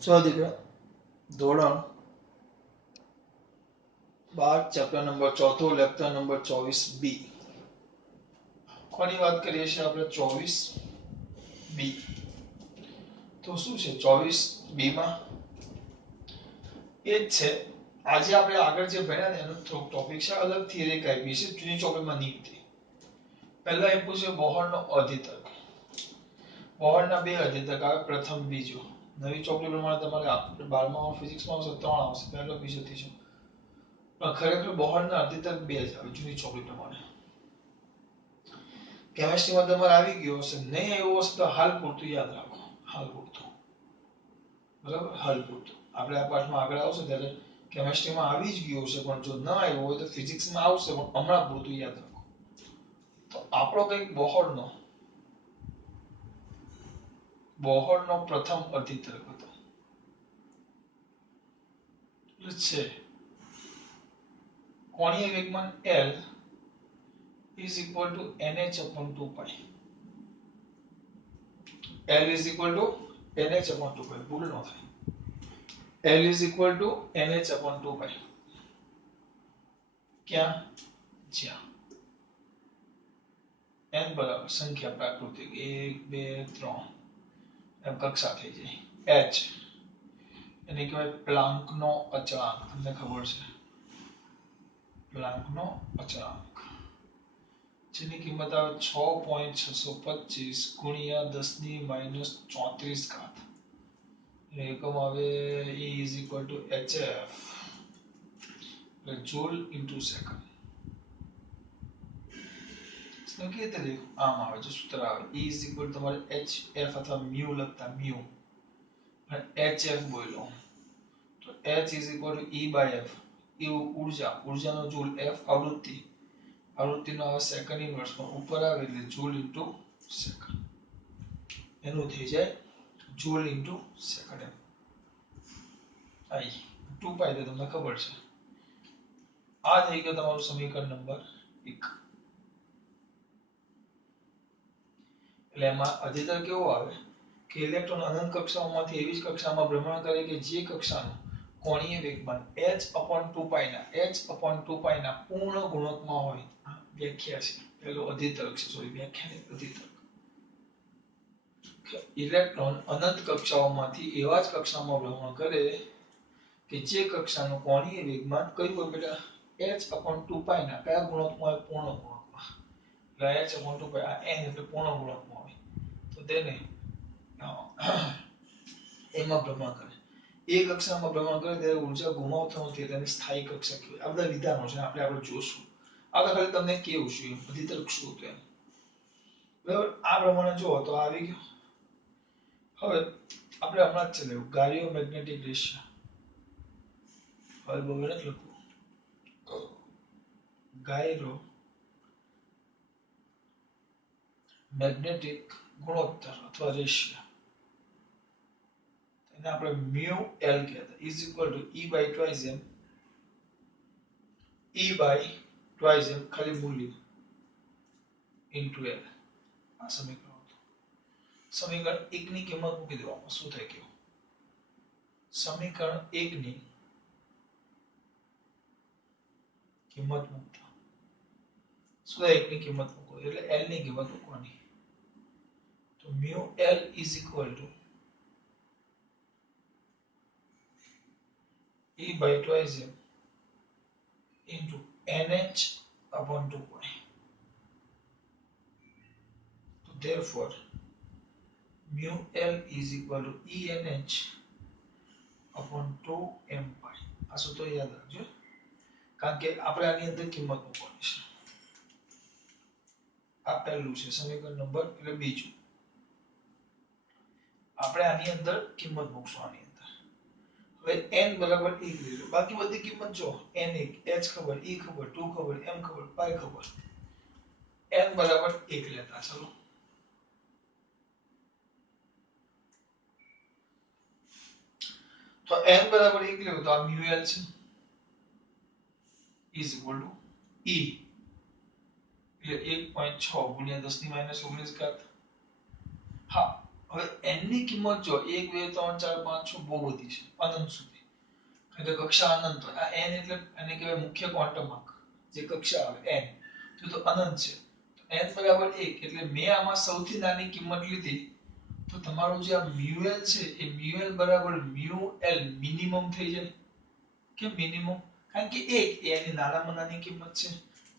चलो દીકરા ધોરણ 12 ચેપ્ટર નંબર 4 લેક્ચર નંબર 24 બી કોની વાત કરીએ છીએ આપણે 24 બી તો શું છે 24 બી માં એ જ છે આજે આપણે આગળ જે ભણ્યા ને એનો ટોપિક છે અલગ થિયરી કઈ બી છે જૂની ચોપડીમાં નીકળી પહેલા એ પૂછ્યું બોહરનો અધિતર્ક બોહરના બે અધિતર્ક આવે પ્રથમ બીજો નવી ચોપડી પ્રમાણે તમારે 12માં ફિઝિક્સમાં આવશે 3 આવશે પહેલો બીજો ત્રીજો પણ ખરેખર બોહરના અધિતર્ક બે જ આવે જૂની ચોપડી પ્રમાણે કેમિસ્ટ્રીમાં તમારે આવી ગયો હશે નહીં આવ્યો હશે તો હાલ પૂરતું યાદ રાખો હાલ પૂરતું બરાબર હાલ પૂરતું આપણે આ પાઠમાં આગળ આવશે ત્યારે કેમિસ્ટ્રીમાં આવી જ ગયો છે પણ જો ન આવ્યો હોય તો ફિઝિક્સમાં આવશે પણ હમણાં પૂરતું યાદ રાખો તો આપણો કંઈક બોહરનો પ્રથમ અધિતર્ક હતો છે કોણીય વેગમાન L is equal to nh upon 2 pi L is equal to nh upon 2 pi ભૂલ ન થાય L is equal to nh upon 2 pi ક્યાં જ્યાં n બરાબર સંખ્યા પ્રાકૃતિક 1 2 3 એમ કક્ષા થઈ જાય h એને કહેવાય પ્લાન્કનો અચળાંક તમને ખબર છે પ્લાન્કનો અચળાંક જેની કિંમત આવે 6.625 ગુણ્યા 10 ની -34 ઘાત એકમ આવે E is equal to hf joule into second કેવી રીતે લખ્યું આમ આવે છે સૂત્ર આવે E is equal તમારે hf અથવા મ્યુ લખતા મ્યુ અને hf બોલો તો h is equal to E by f એ ઉર્જાનો જૂલ f આવૃત્તિનો આવે સેકન્ડ ઇન્વર્સમાં ઉપર આવે એટલે જૂલ ઇન્ટુ સેકન્ડ એનું થઈ જાય જૂલ ઇન્ટુ સેકન્ડ એમ આઈ 2 પાઈ તો તમને ખબર છે આ થઈ ગયો તમારું સમીકરણ નંબર 1 એટલે એમાં અધિતર કેવો આવે કે ઇલેક્ટ્રોન અનંત કક્ષાઓમાંથી એવી જ કક્ષામાં ભ્રમણ કરે કે જે કક્ષાનું કોણીય વેગમાન h/2π ના પૂર્ણ ગુણકમાં હોય વ્યાખ્યા છે પેલો અધિતર્ક છે સોરી વ્યાખ્યા નહીં અધિતર્ક ઇલેક્ટ્રોન અનંત કક્ષાઓમાંથી એવા જ કક્ષામાં ભ્રમણ કરે કે જે કક્ષાનું કોણીય વેગમાન કયું હોય બેટા h/2π ના કયા ગુણકમાં હોય પૂર્ણ ગુણકમાં એટલે h/2π આ n એટલે પૂર્ણ ગુણકમાં હોય તો તેને એમાં ભ્રમણ કરે એ કક્ષામાં ભ્રમણ કરે ત્યારે ઊર્જા ગુમાવતો નથી તેને સ્થાયી કક્ષા કહેવાય આ બધા વિધાનો છે આપણે જોશું આ તો ખાલી તમને કેવું છે અધિતર્ક શું હતું એમ બરાબર આ પ્રમાણે જો તો આવી ગયો હવે આપણે હમણાં જ ચલાવ્યું ગારીઓ મેગ્નેટિક રેશિયો હવે બહુ નથી લખવું ગાયરો મેગ્નેટિક ગુણોત્તર અથવા રેશિયો એને આપણે મ્યુ L કહેતા is equal to E by twice m E by twice m ખાલી મૂલ્ય into L આ સમીકરણ હતું સમીકરણ 1 ની કિંમત મૂકી દેવામાં શું થાય કે સમીકરણ 1 ની કિંમત મૂકતા શું થાય 1 ની કિંમત મૂકો એટલે L ની કિંમત મૂકવાની તો mu L is equal to E by twice m into NH upon 2 pi. So therefore, mu L is equal to ENH upon 2 m pi. આ સૂત્ર યાદ રાખજો કારણ કે આપણે આની અંદર કિંમત મૂકવાની છે આ પહેલું છે સમીકરણ નંબર એટલે બીજું આપણે આની અંદર કિંમત મૂકશું આની અંદર હવે n બરાબર 1 લઈ લો બાકી બધી કિંમત જો n1 h ખબર e ખબર 2 ખબર m ખબર pi ખબર n બરાબર 1 લેતા ચલો તો n બરાબર 1 લેવું તો આ mu l છે is equal to e એટલે 1.6 ગુણ્યા 10 ની -19 ઘાત હા હવે n ની કિંમત જો 1 2 3 4 5 6 બહુ બધી છે અનંત સુધી, એટલે કક્ષા અનંત હોય. આ n એટલે એને કહેવાય મુખ્ય ક્વોન્ટમ અંક, જે કક્ષા આવે n તો અનંત છે. n બરાબર 1 એટલે મેં આમાં સૌથી નાની કિંમત લીધી, તો તમારું જે આ μl છે એ μl બરાબર μl મિનિમમ થઈ જાય. કેમ મિનિમમ? કારણ કે 1 એ એની નાનામાં નાની કિંમત છે,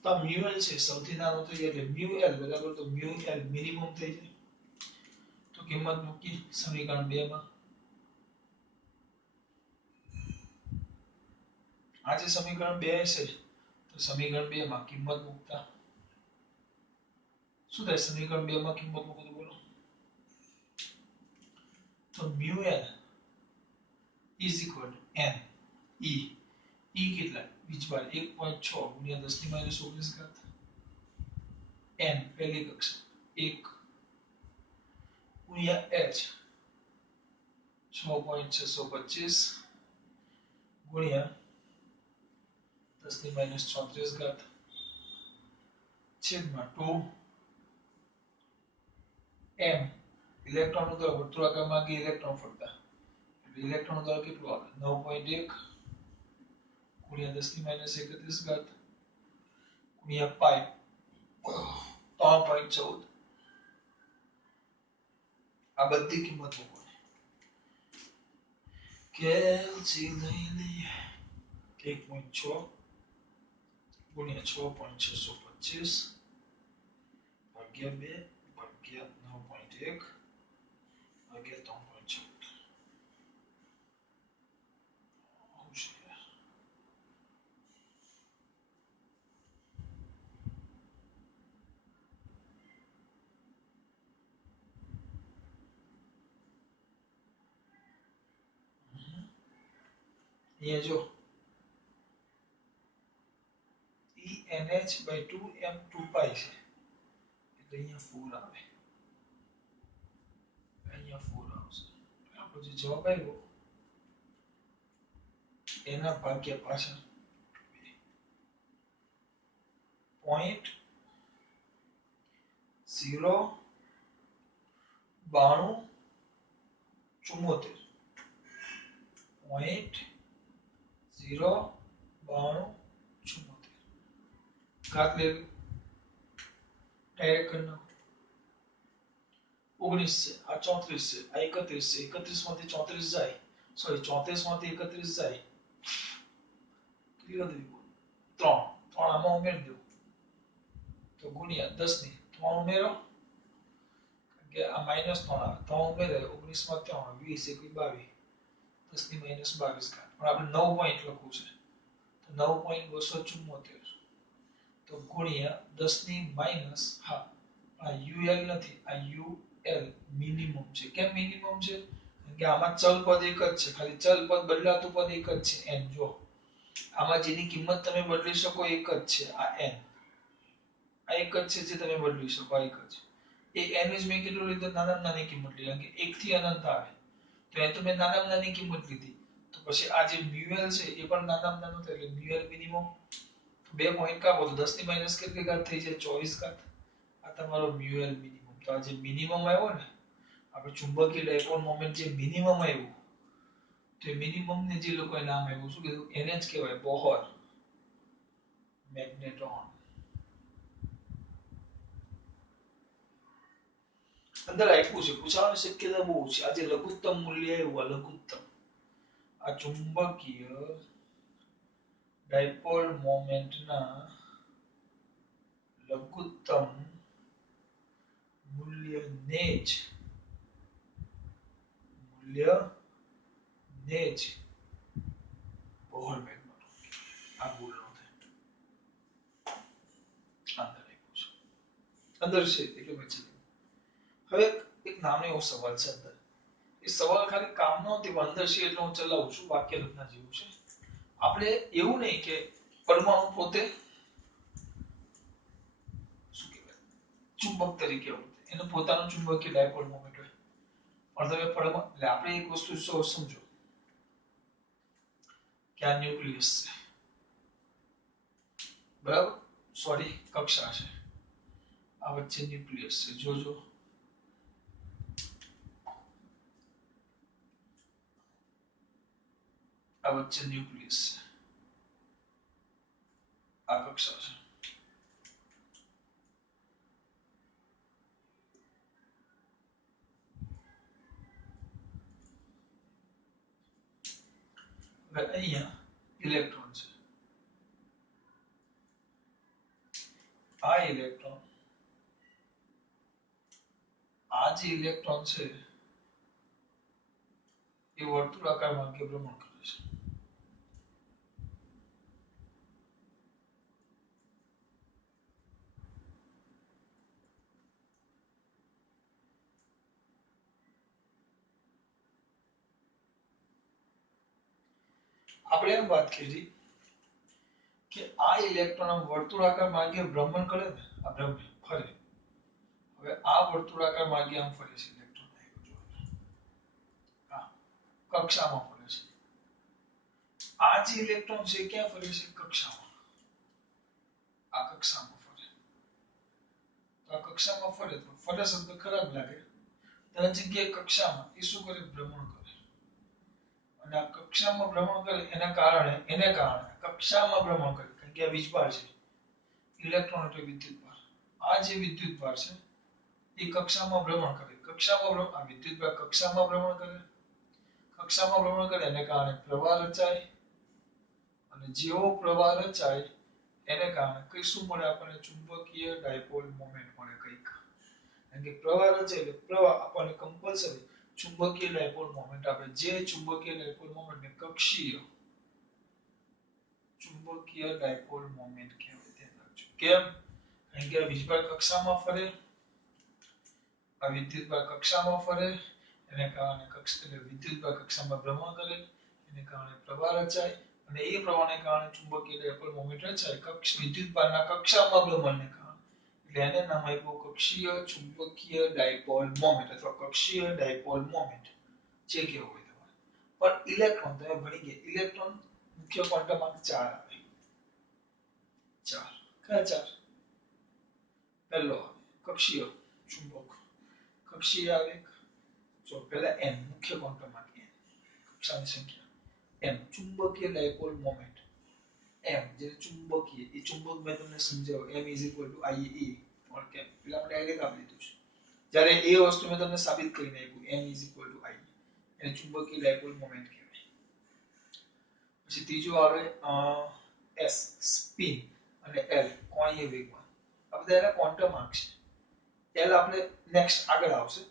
તો આ μl છે સૌથી નાનો થઈ જાય એટલે μl બરાબર તો μl મિનિમમ થઈ જાય. તો કિંમત મૂકી સમીકરણ 2 માં. આ જે સમીકરણ 2 છે તો સમીકરણ 2 માં કિંમત મૂકતા શું થાય? સમીકરણ 2 માં કિંમત મૂકો તો બોલો. તો μl is equal to n e e કેટલા? બીજવાર 1.6 ગુણ્યા 10 ની માઈનસ 19 ઘાત n પહેલી કક્ષા 1 ગુણ્યા h 6.625 ગુણ્યા 10 ની માઈનસ 34 ઘાત છેદમાં 2 m ઇલેક્ટ્રોન નું દળ વર્તુળાકારમાં કે ઇલેક્ટ્રોન ફરતા એટલે ઇલેક્ટ્રોન નું દળ કેટલું આવે? 9.1 ગુણ્યા 10 ની માઈનસ 31 ઘાત ગુણ્યા પાઈ 3.14. આ બધી કિંમત મૂકવાની. કેલ્ક્યુલેટ લઈએ 1.6 ગુણ્યા 6.625 ભાગ્યા 2 ભાગ્યા 9.1 ભાગ્યા 3.14. અહીંયા જો ENH/2 m 2 પાઈ છે એટલે અહીંયા 4 આવે, અહીંયા 4 આવશે. આપણો જે જવાબ આવ્યો એના ભાગ્યા પાછળ 0.9274 0.9274 ઘાત લેવી ડાયરેક્ટ કરી નાખો. 19 છે, આ 34 છે, આ 31 છે, 31 માંથી 34 જાય, સોરી 34 માંથી 31 જાય, કેટલી વધવી? 3 3 આમાં ઉમેરી દો તો ગુણ્યા 10 ની 3 ઉમેરો કે આ માઈનસ 3 આવે, 3 ઉમેરે 19 માં 3 20 21 22 10 ની માઈનસ 22 ઘાત. પણ આપણે 9 પોઈન્ટ લખવું છે તો 9.274 તો ગુણ્યા 10 ની માઈનસ હા આ UL નથી, આ UL મિનિમમ છે. કેમ મિનિમમ છે? કારણ કે આમાં ચલ પદ એક જ છે, ખાલી ચલ પદ બદલાતું પદ એક જ છે n. જો આમાં જેની કિંમત તમે બદલી શકો એક જ છે આ n, આ એક જ છે જે તમે બદલી શકો, આ એક જ. એ n જ મેં કેટલું લીધું? નાનામાં નાની કિંમત લીધી, કારણ કે 1 થી અનંત આવે તો એ તો મેં નાનામાં નાની કિંમત લીધી. તો પછી આ જે μl છે એ પણ નાનામાં નાનું થાય એટલે μl મિનિમમ. તો 2 પોઈન્ટ કાપો તો 10 ની માઈનસ કેટલી ઘાત થઈ જાય? 24 ઘાત. આ તમારો μl મિનિમમ. તો આ જે મિનિમમ આવ્યો ને આપણે ચુંબકીય ડાયપોલ મોમેન્ટ જે મિનિમમ આવ્યું તો એ મિનિમમ ને જે લોકોએ નામ આપ્યું શું કીધું? એને જ કહેવાય બોહર મેગ્નેટ્રોન. અંદર આપ્યું છે, પૂછવાની શક્યતા બહુ છે. આ જે લઘુત્તમ મૂલ્ય આવ્યું, આ લઘુત્તમ આ ચુંબકીય ડાયપોલ મોમેન્ટના લઘુત્તમ મૂલ્યને જ બોહર મેગ્નેટ્રોન આ ભૂલ ન થાય. અંદર આપ્યું છે, અંદર છે એટલે પછી હવે એક નાનો એવો સવાલ છે અંદર. એ સવાલ ખાલી કામનો નથી, પણ અંદર છે એટલે હું ચલાવું છું, વાક્ય રચના જેવું છે. આપણે એવું નહીં કે પરમાણુ પોતે શું કહેવાય ચુંબક તરીકે હોય, એનું પોતાનું ચુંબકીય ડાયપોલ મોમેન્ટ હોય. પણ તમે પરમાણુ એટલે આપણે એક વસ્તુ સમજો કે આ ન્યુક્લિયસ છે, બરાબર? સોરી કક્ષા છે, આ વચ્ચે ન્યુક્લિયસ છે. જોજો આ વચ્ચે ન્યુક્લિયસ છે, આ કક્ષા છે. હવે અહીંયા ઇલેક્ટ્રોન છે, આ ઇલેક્ટ્રોન, આ જે ઇલેક્ટ્રોન છે એ વર્તુળાકાર માર્ગે ભ્રમણ કરે છે. આપણે એમ વાત કરી કે આ ઇલેક્ટ્રોન વર્તુળાકાર માર્ગે ભ્રમણ કરે ને, આ ભ્રમણ ફરે. હવે આ વર્તુળાકાર માર્ગે આમ ફરે છે ઇલેક્ટ્રોન, હા કક્ષામાં ફરે છે. આ જે ઇલેક્ટ્રોન છે ક્યાં ફરે છે? કક્ષામાં. આ કક્ષામાં ફરે. તો આ કક્ષામાં ફરે તો ફરે શબ્દ ખરાબ લાગે. દરેક જગ્યાએ કક્ષામાં એ શું કરે? ભ્રમણ કરે. અને આ કક્ષામાં ભ્રમણ કરે એને કારણે કક્ષામાં ભ્રમણ કરે કારણ કે આ વીજભાર છે. ઇલેક્ટ્રોન એટલે વિદ્યુતભાર. આ જે વિદ્યુતભાર છે એ કક્ષામાં ભ્રમણ કરે. આ વિદ્યુતભાર કક્ષામાં ભ્રમણ કરે. કક્ષામાં ભ્રમણ કરે એને કારણે પ્રવાહ રચાય. અને જેવો પ્રવાહ રચાય એને કારણે કઈ શું મળે આપણને? ચુંબકીય ડાયપોલ મોમેન્ટ મળે કંઈક. કારણ કે પ્રવાહ રચાય એટલે પ્રવાહ આપણને કમ્પલસરી ચુંબકીય ડાયપોલ મોમેન્ટ આપે. જે ચુંબકીય ડાયપોલ મોમેન્ટ ને કક્ષીય ચુંબકીય ડાયપોલ મોમેન્ટ કહેવાય. ધ્યાન રાખજો. કેમ? કારણ કે આ વીજભાર કક્ષામાં ફરે, આ વિદ્યુતભાર કક્ષામાં ફરે, એને કારણે વિદ્યુતભાર કક્ષામાં ભ્રમણ કરે, એને કારણે પ્રવાહ રચાય અને એ પ્રવાહને કારણે ચુંબકીય ડાયપોલ મોમેન્ટ રચાય વિદ્યુતભારના કક્ષામાં ભ્રમણને કારણે. એટલે એને નામ આપ્યું કક્ષીય ચુંબકીય ડાયપોલ મોમેન્ટ અથવા કક્ષીય ડાયપોલ મોમેન્ટ, જે કેવું હોય તમારે. પણ ઇલેક્ટ્રોન તમે ભણી ગયા, ઇલેક્ટ્રોન મુખ્ય ક્વોન્ટમમાં 4 આવે. 4 કયા 4? પહેલો કક્ષીય ચુંબક, કક્ષીય આવેગ. જો પહેલા n મુખ્ય ક્વોન્ટમમાં n કક્ષાની સંખ્યા, m ચુંબકીય ડાયપોલ મોમેન્ટ, m જે ચુંબકીય, એ ચુંબક મેં તમને સમજાવ્યું, m ia ઓર કે પેલા આપણે ડાયરેક્ટ આપી દીધું છે. જ્યારે એ વસ્તુ મેં તમને સાબિત કરીને આપ્યું, m ia એ ચુંબકીય ડાયપોલ મોમેન્ટ કહેવાય. પછી ત્રીજું આવે s સ્પિન અને l કોણીય વેગમાન. આ બધા એના ક્વોન્ટમ આંક છે. l આપણે નેક્સ્ટ આગળ આવશે,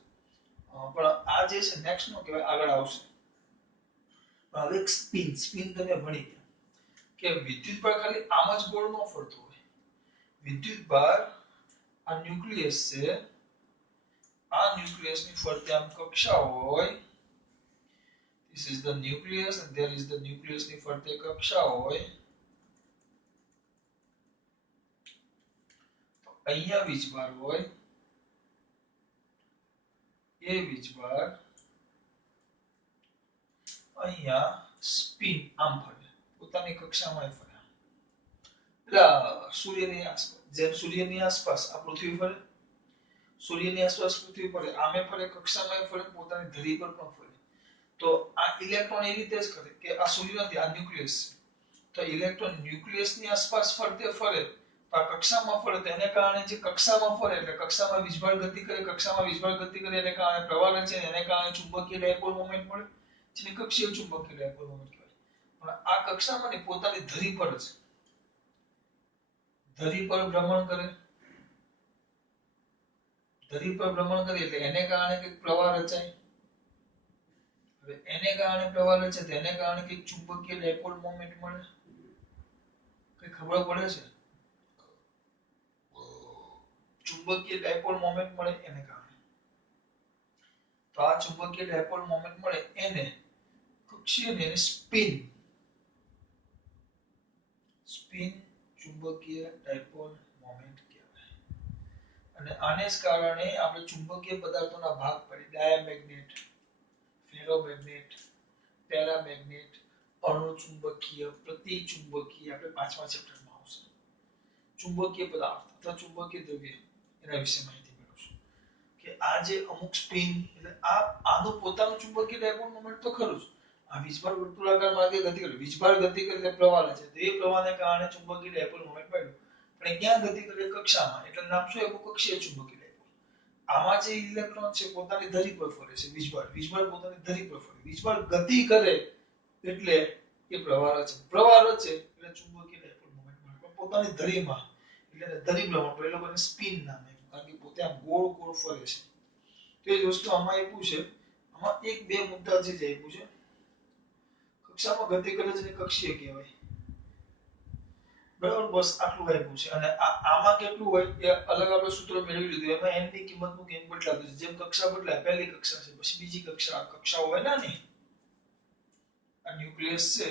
પણ આ જે છે નેક્સ્ટ નો કહેવાય, આગળ આવશે. હવે સ્પિન તમે ભણી ગયા કે વિદ્યુતભાર ખાલી આમ જ ગોળ ન ફરતો હોય. વિદ્યુતભાર આ ન્યુક્લિયસ છે, આ ન્યુક્લિયસની ફરતે આમ કક્ષા હોય. This is the nucleus and there is the nucleus ની ફરતે કક્ષા હોય. તો અહીંયા વીજભાર હોય, એ વીજભાર અહીંયા સ્પિન આમ ફરે, પોતાની કક્ષામાં ફરે. સૂર્યની આસપાસ, જેમ સૂર્યની આસપાસ આ પૃથ્વી ફરે, સૂર્યની આસપાસ પૃથ્વી ફરે, આમે ફરે, કક્ષામાં ફરે, પોતાની ધરી પર પણ ફરે. તો આ ઇલેક્ટ્રોન એ રીતે જ કરે કે આ સૂર્ય નથી, આ ન્યુક્લિયસ છે. તો ઇલેક્ટ્રોન ન્યુક્લિયસની આસપાસ ફરતે ફરે, તો આ કક્ષામાં ફરે, તો એને કારણે જે કક્ષામાં ફરે એટલે કક્ષામાં વીજભાર ગતિ કરે, કક્ષામાં વીજભાર ગતિ કરે એને કારણે પ્રવાહ રચે, એને કારણે ચુંબકીય ડાયપોલ મોમેન્ટ મળે, જેને કક્ષીય ચુંબકીય ડાયપોલ મોમેન્ટ કહેવાય. પણ આ કક્ષામાં ને પોતાની ધરી પર જ, ધરી પર ભ્રમણ કરે, ધરી પર ભ્રમણ કરે એટલે એને કારણે કંઈક પ્રવાહ રચાય. હવે એને કારણે પ્રવાહ રચે તો એને કારણે કંઈક ચુંબકીય ડાયપોલ મોમેન્ટ મળે. કઈ ખબર પડે છે? ચુંબકીય ડાયપોલ મોમેન્ટ મળે એને કારણે. તો આ ચુંબકીય ડાયપોલ મોમેન્ટ મળે એને કક્ષીય ને સ્પિન, સ્પિન ચુંબકીય ડાયપોલ મોમેન્ટ કહેવાય. અને આને જ કારણે આપણે ચુંબકીય પદાર્થોના ભાગ પડી, ડાયામેગ્નેટ, ફેરોમેગ્નેટ, પેરામેગ્નેટ, અણુચુંબકીય, પ્રતિચુંબકીય, આપણે 5મા ચેપ્ટરમાં આવશે. ચુંબકીય પદાર્થ અથવા ચુંબકીય દ્રવ્ય એના વિશે માહિતી મેળવશું. કે આ જે અમુક સ્પિન એટલે આનું પોતાનું ચુંબકીય ડાયપોલ મોમેન્ટ તો ખરું જ, આ વીજભાર વર્તુળાકાર માર્ગે ગતિ કરે, વીજભાર ગતિ કરે એટલે પ્રવાહ છે, તો એ પ્રવાહને કારણે ચુંબકીય ડાયપોલ મોમેન્ટ મળ્યો. પણ ક્યાં ગતિ કરે? કક્ષામાં, એટલે નામ શું આપ્યું? કક્ષીય ચુંબકીય ડાયપોલ. આમાં જે ઇલેક્ટ્રોન છે પોતાની ધરી પર ફરે છે, વીજભાર પોતાની ધરી પર ફરે, વીજભાર ગતિ કરે એટલે એ પ્રવાહ રચે, પ્રવાહ રચે એટલે ચુંબકીય ડાયપોલ મોમેન્ટ મળે, પણ પોતાની ધરીમાં, એટલે ધરી ભ્રમણ, તો એ લોકોને સ્પિન નામ આપ્યું, કારણ કે પોતે આમ ગોળ ગોળ ફરે છે. તો એ જ વસ્તુ આમાં આપ્યું છે. આમાં એક બે મુદ્દા જે આપ્યું છે. કક્ષામાં ગતિ કરે છે કક્ષીય કહેવાય, બરાબર, બસ આટલું આપ્યું છે. અને આમાં કેટલું હોય એ અલગ આપણે સૂત્ર મેળવી લીધું, એમાં n ની કિંમતનું કેમ બદલાતું છે, જેમ કક્ષા બદલાય, પહેલી કક્ષા છે પછી બીજી કક્ષા હોય ને, આ ન્યુક્લિયસ છે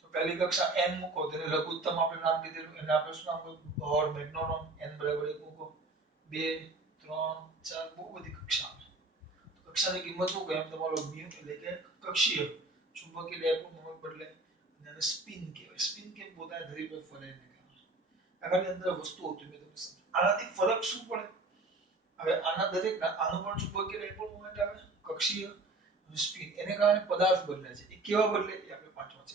તો પહેલી કક્ષા n મૂકો, તેને લઘુત્તમ આપણે નામ દીધેલું, એને આપણે શું નામ આપ્યું? બોર મેગ્નોરોન. n બરાબર 1 મૂકો, 2 3 4, બહુ બધી કક્ષા. કક્ષાની કિંમત મૂકો એમ તમારો મ્યુ એટલે કે કક્ષીય ચુંબકીય ડાયપોલ મોમેન્ટ બદલાય, અને આને સ્પિન કહેવાય. સ્પિન કેમ? પોતાની ધરી પર ફરે એને કારણે. આગળની અંદર વસ્તુ હતી મેં તમને સમજાવી. આનાથી ફરક શું પડે? હવે આના દરેકના, આનું પણ ચુંબકીય ડાયપોલ મોમેન્ટ આવે, કક્ષીય, સ્પિન, એને કારણે પદાર્થ બદલાય છે. એ કેવા બદલે એ આપણે પાંચમા